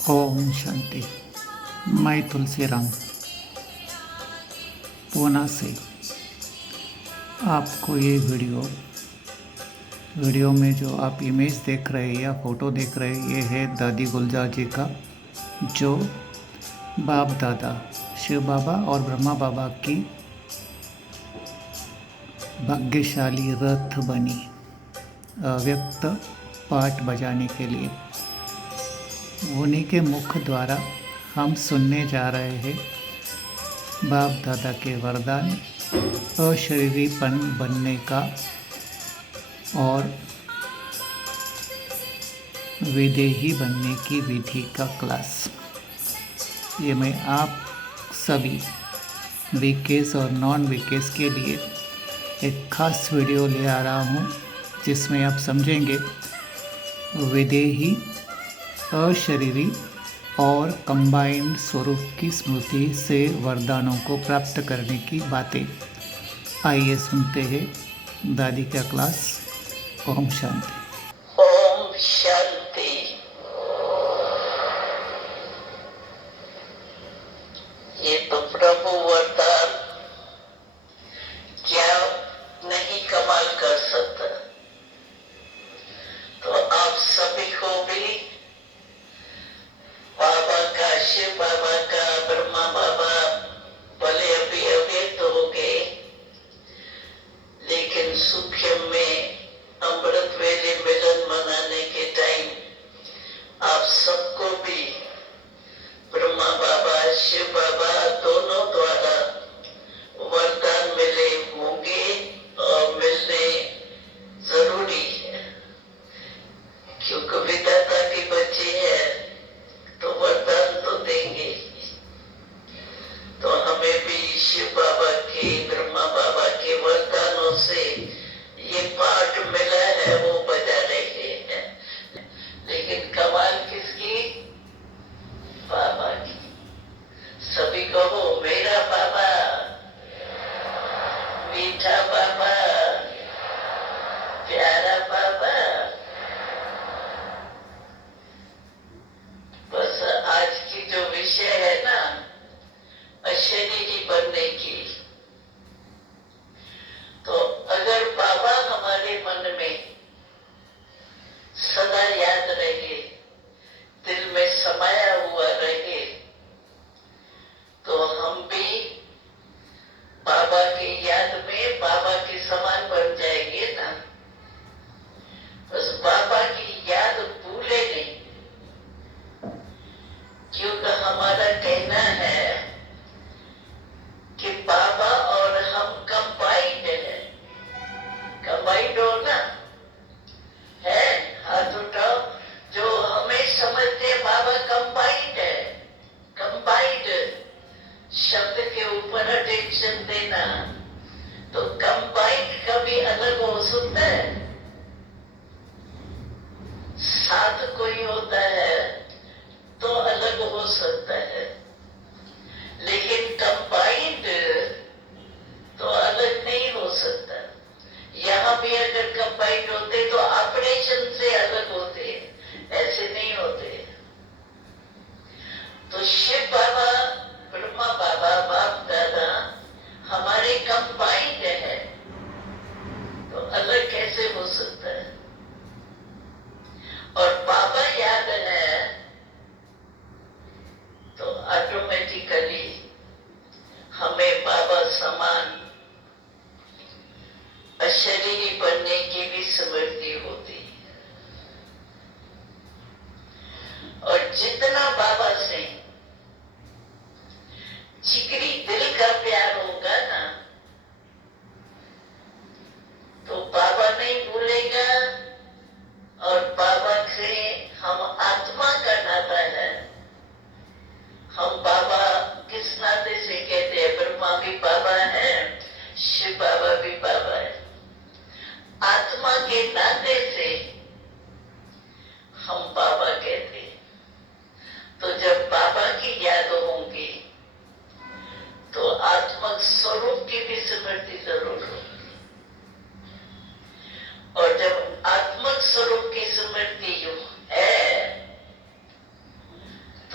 ओम शांति। मैं तुलसीराम पूना से आपको ये वीडियो में जो आप इमेज देख रहे हैं या फ़ोटो देख रहे हैं, ये है दादी गुलजार जी का, जो बाप दादा शिव बाबा और ब्रह्मा बाबा की भाग्यशाली रथ बनी अव्यक्त पाठ बजाने के लिए। उन्हीं के मुख द्वारा हम सुनने जा रहे हैं बाप दादा के वरदान, अशरीरीपन बनने का और विदेही बनने की विधि का क्लास। ये मैं आप सभी वीकेस और नॉन वीकेस के लिए एक खास वीडियो ले आ रहा हूँ, जिसमें आप समझेंगे विदेही, अशरीरी और कंबाइंड स्वरूप की स्मृति से वरदानों को प्राप्त करने की बातें। आइए सुनते हैं दादी का क्लास। ओम शांति। ओम शांति। ये तो प्रभु वरदान क्या नहीं कमाल कर सकता। तो आप सभी को भी बाबा का, शिव बाबा का, ब्रह्मा बाबा भले अभी अव्यक्त हो गए, लेकिन सूक्ष्म में अमृत वेले मिलन मनाने के टाइम आप सबको भी ब्रह्मा बाबा, शिव बाबा दोनों द्वारा वरदान मिले होंगे और मिलने जरूरी है, क्योंकि विधाता के बच्चे हैं तो वरदान तो देंगे। तो हमें भी शिव बाबा के, ब्रह्मा बाबा के वरदानों से ये पाठ मिला है, वो बजा रहे हैं। लेकिन कमाल किसकी? बाबा की। सभी कहो मेरा बाबा, मीठा बाबा, प्यारा बाबा। बस आज की जो विषय है ना, अशरीरी बनने की, तो अगर बाबा हमारे मन में सदा याद रहे, दिल में समाया हुआ रहे, तो हम भी बाबा की याद में बाबा के समान बन जाएंगे ना। बस बाबा की याद भूले नहीं, क्योंकि हमारा कहना है कि बाबा और हम कंबाइंड है। कंबाइंड हो ना, है? हाथ उठाओ जो हमें समझते हैं बाबा कंबाइंड है। कंबाइंड शब्द के ऊपर अटेंशन देना। तो कंबाइंड कभी अलग हो सकता है, साथ कोई होता है तो अलग हो सकता है, लेकिन कंबाइंड तो अलग नहीं हो सकता। यहाँ भी अगर कंबाइंड होते तो ऑपरेशन से अलग होते, ऐसे नहीं होते। तो शिव बाबा, ब्रह्मा बाबा, बाप दादा हमारे कंबाइंड है, तो अलग कैसे हो सकता है? और बाबा याद है तो ऑटोमेटिकली हमें बाबा समान अशरीरी बनने की भी समृद्धि होती है। और जितना बाबा से जिगरी दिल का प्यार होगा ना, तो बाबा नहीं भूलेगा। और बाबा से हम आत्मा का नाता है। हम बाबा किस नाते से कहते हैं? ब्रह्मा भी बाबा है, शिव बाबा भी बाबा है। आत्मा के नाते से हम बाबा कहते हैं। तो जब बाबा की याद होंगी तो आत्मक स्वरूप की भी स्मृति जरूर होगी। और जब आत्मक स्वरूप की स्मृति है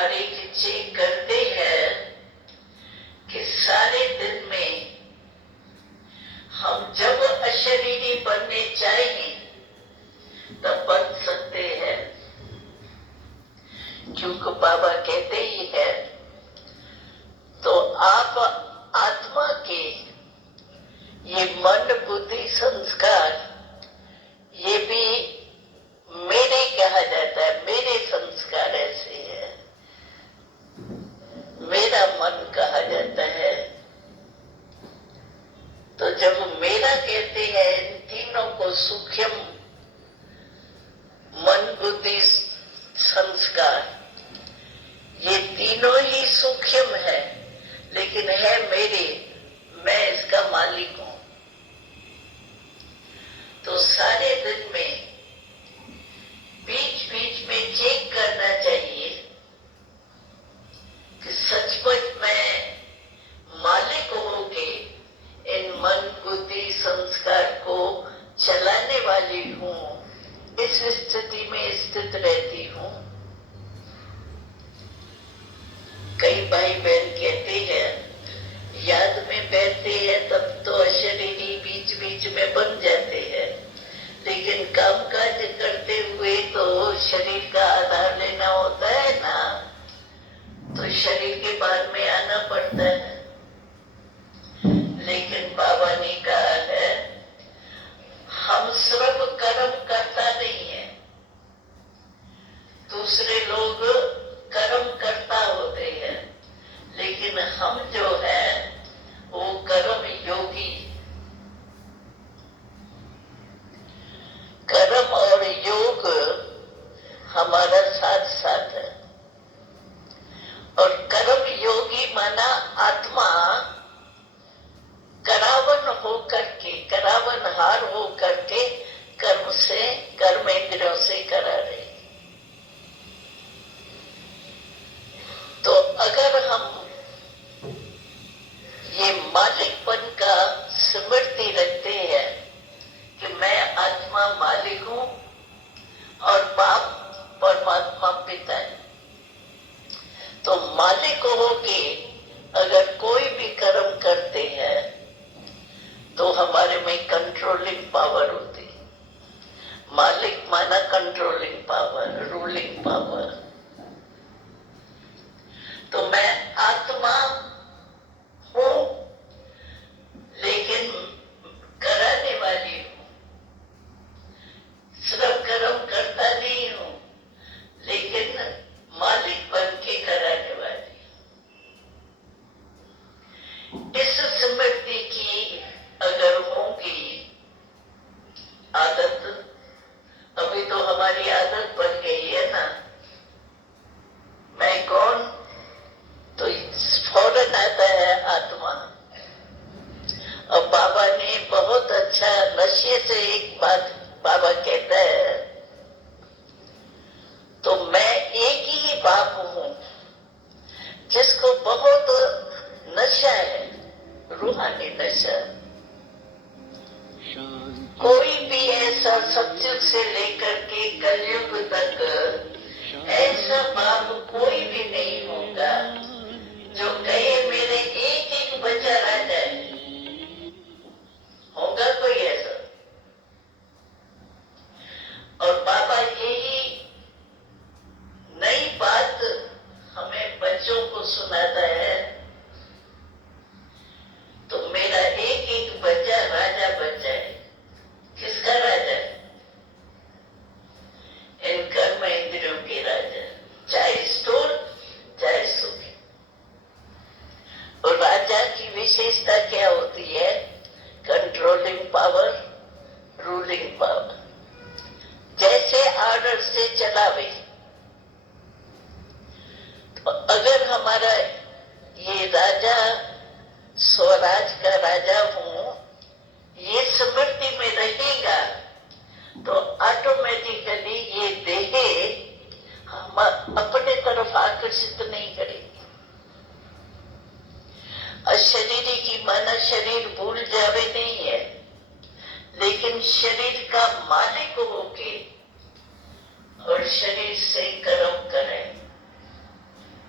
हमारी चेक करते हैं कि सारे दिन में हम जब अशरीरी बनने चाहें तब बन सकते हैं, क्योंकि बाबा कहते ही है तो आप आत्मा के ये मन बुद्धि संस्कार ये भी मेरे कहा जाता है, मेरे संस्कार ऐसे है, मेरा मन कहा जाता है। तो जब मेरा कहते हैं इन तीनों को सूक्ष्म मन बुद्धि संस्कार, ये तीनों ही सूक्ष्म है लेकिन है मेरे, मैं इसका मालिक हूं। तो सारे दिन में बीच बीच में चेक करना चाहिए कि सचमुच मैं मालिक होके इन मन बुद्धि संस्कार को चलाने वाली हूं, इस स्थिति में स्थित रहती हूं। कई भाई बहन कहते हैं याद में बैठते हैं तब तो अशरीरी बीच बीच में बन जाते हैं, लेकिन काम काज करते हुए तो शरीर का आधार लेना होता है ना, तो शरीर के बाद में आना पड़ता है। लेकिन बाबा ने कहा है हम सिर्फ कर्म करता नहीं है, दूसरे लोग कर्म करता होते हैं, लेकिन हम जो है वो कर्म योगी। कर्म और योग हमारा साथ साथ है, और कर्म योगी माना आत्मा करावन हो करके, करावन हार हो करके कर्म से, कर्मेंद्रियों से करा रहे। तो अगर हम ये मालिकपन का स्मृति रखते हैं कि मैं आत्मा मालिक हूं और बाप परमात्मा पिता है, तो मालिक होके अगर कोई भी कर्म करते हैं तो हमारे में कंट्रोलिंग पावर होती। मालिक माना कंट्रोलिंग पावर, रूलिंग पावर। तो मैं आत्मा हूं लेकिन कराने वाली हूं, सिर्फ कर्म करता नहीं हूं लेकिन मालिक बन के कराने वाली। इस स्मृति की अगर होगी आदत, अभी तो हमारी आदत बन गई है ना, मैं कौन, तो फौरन आता है आत्मा। और बाबा ने बहुत अच्छा नशे से एक बात बाबा कहता है, तो मैं एक ही बाप हूं जिसको बहुत नशा है, रूहानी नशा। कोई भी ऐसा सत्युग से लेकर के कलयुग तक ऐसा बाप कोई भी नहीं होगा जो कहे मेरे एक एक बच्चा रह जाए। होगा कोई ऐसा? और बाबा यही नई बात हमें बच्चों को सुनाता है, तो मेरा एक एक बच्चा राजा बन जाए। किसका राजा? इन कर्म इंद्रियों के राजा, चाहे स्थूल चाहे सूक्ष्म। और राजा की विशेषता क्या होती है? Controlling power, ruling power. जैसे आर्डर से चलावे। तो अगर हमारा ये राजा स्वराज का राजा हूं, ये स्मृति में रहेगा तो ऑटोमेटिकली ये देहे हम अपने तरफ आकर्षित नहीं करेगी। अशरीरी की माना शरीर भूल जावे नहीं है, लेकिन शरीर का मालिक होके और शरीर से कर्म करें।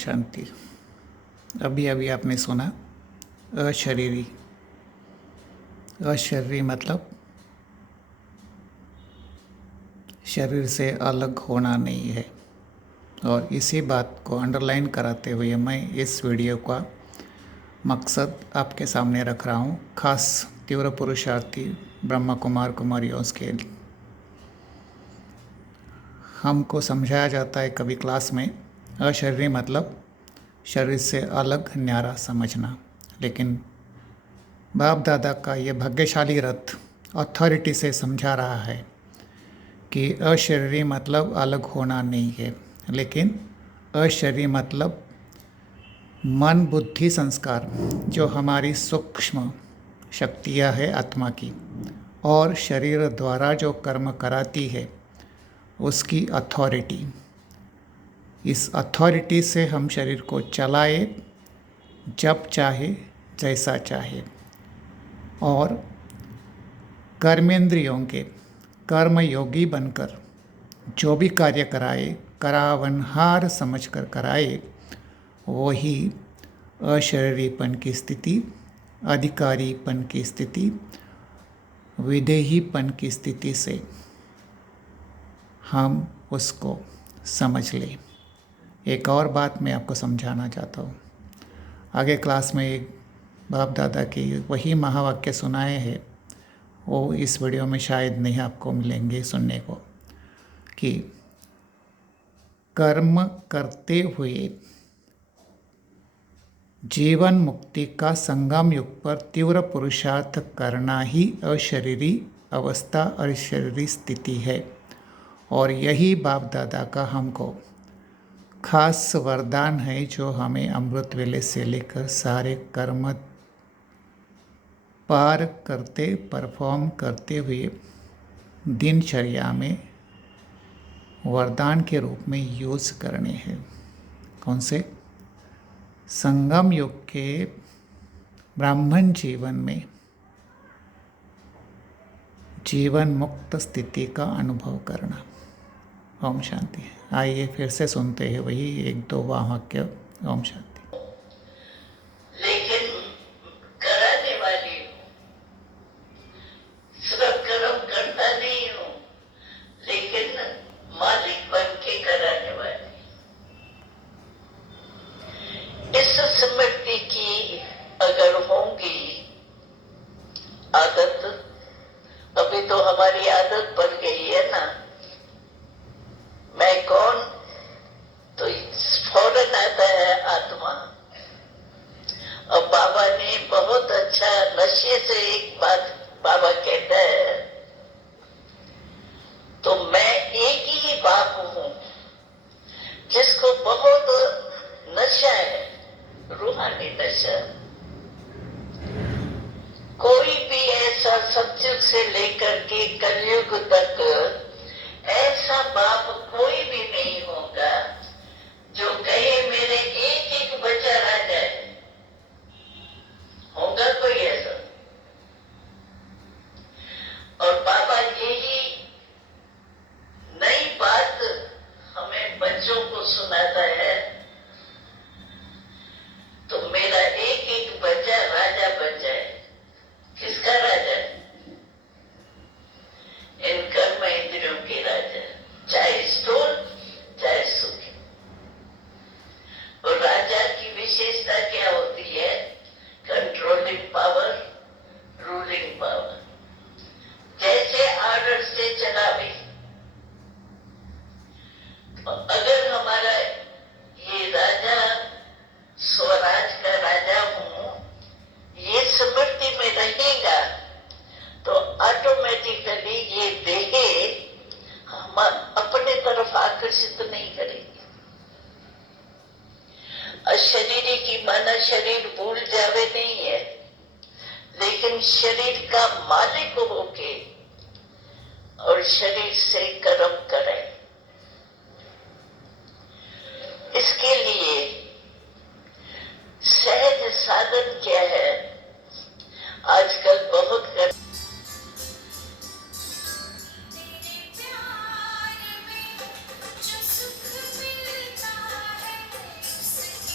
शांति। अभी अभी आपने सुना अशरीरी। अशरीरी मतलब शरीर से अलग होना नहीं है। और इसी बात को अंडरलाइन कराते हुए मैं इस वीडियो का मकसद आपके सामने रख रहा हूँ, खास तीव्र पुरुषार्थी ब्रह्मा कुमार कुमारियों के। हमको समझाया जाता है कभी क्लास में, अशरीरी मतलब शरीर से अलग न्यारा समझना, लेकिन बाप दादा का ये भाग्यशाली रथ अथॉरिटी से समझा रहा है कि अशरीरी मतलब अलग होना नहीं है, लेकिन अशरीरी मतलब मन बुद्धि संस्कार जो हमारी सूक्ष्म शक्तियाँ है आत्मा की, और शरीर द्वारा जो कर्म कराती है उसकी अथॉरिटी। इस अथॉरिटी से हम शरीर को चलाए जब चाहे जैसा चाहे, और कर्मेंद्रियों के कर्मयोगी बनकर जो भी कार्य कराए, करावनहार समझकर कराए, वही अशरीरीपन की स्थिति, अधिकारीपन की स्थिति, विदेहीपन की स्थिति से हम उसको समझ लें। एक और बात मैं आपको समझाना चाहता हूँ। आगे क्लास में एक बाप दादा की वही महावाक्य सुनाए हैं, वो इस वीडियो में शायद नहीं आपको मिलेंगे सुनने को, कि कर्म करते हुए जीवन मुक्ति का संगम युग पर तीव्र पुरुषार्थ करना ही अशरीरी अवस्था, अशरीरी स्थिति है। और यही बाप दादा का हमको खास वरदान है, जो हमें अमृत वेले से लेकर सारे कर्म पार करते, परफॉर्म करते हुए दिनचर्या में वरदान के रूप में यूज़ करने हैं। कौन से? संगम युग के ब्राह्मण जीवन में जीवन मुक्त स्थिति का अनुभव करना। ओम शांति। आइए फिर से सुनते हैं वही एक दो वाक्य। ओम शांति। लेकिन कराने वाली हूँ, सिर्फ कर्म करता नहीं हूँ, लेकिन मालिक बन के कराने वाली। इस स्मृति की अगर होंगी आदत, अभी तो हमारी आदत पड़ गई है ना, मैं कौन, तो फौरन आता है आत्मा। और बाबा ने बहुत अच्छा नशे से एक बात बाबा कहता है, तो मैं एक ही बाप हूं जिसको बहुत नशा है, रूहानी नशा। कोई भी ऐसा सतयुग से लेकर के कलयुग तक ऐसा बाप कोई भी नहीं होगा जो कहे मेरे एक एक बच्चा रह जाए। होगा कोई ऐसा? और बाबा यही नई बात हमें बच्चों को सुनाता है, तो मेरा एक एक बच्चा राजा बन जाए। किसका राजा? इन कर्म इंद्रियों के राजा, चाहे स्थूल चाहे सूक्ष्म। और राजा की विशेषता क्या होती है? Controlling power, ruling power. जैसे आर्डर से चलावे। अगर हमारा ये राजा स्वराज का राजा हूं, ये स्मृति में रहेगा, तो ऑटोमेटिकली ये देहे हम अपने तरफ आकर्षित नहीं करेंगे। अशरीरी की माना शरीर भूल जावे नहीं है, लेकिन शरीर का मालिक होके और शरीर से कर्म करे। इसके लिए सहज साधन क्या है? आजकल बहुत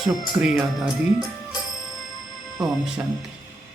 शुक्रिया दादी। ओम शांति।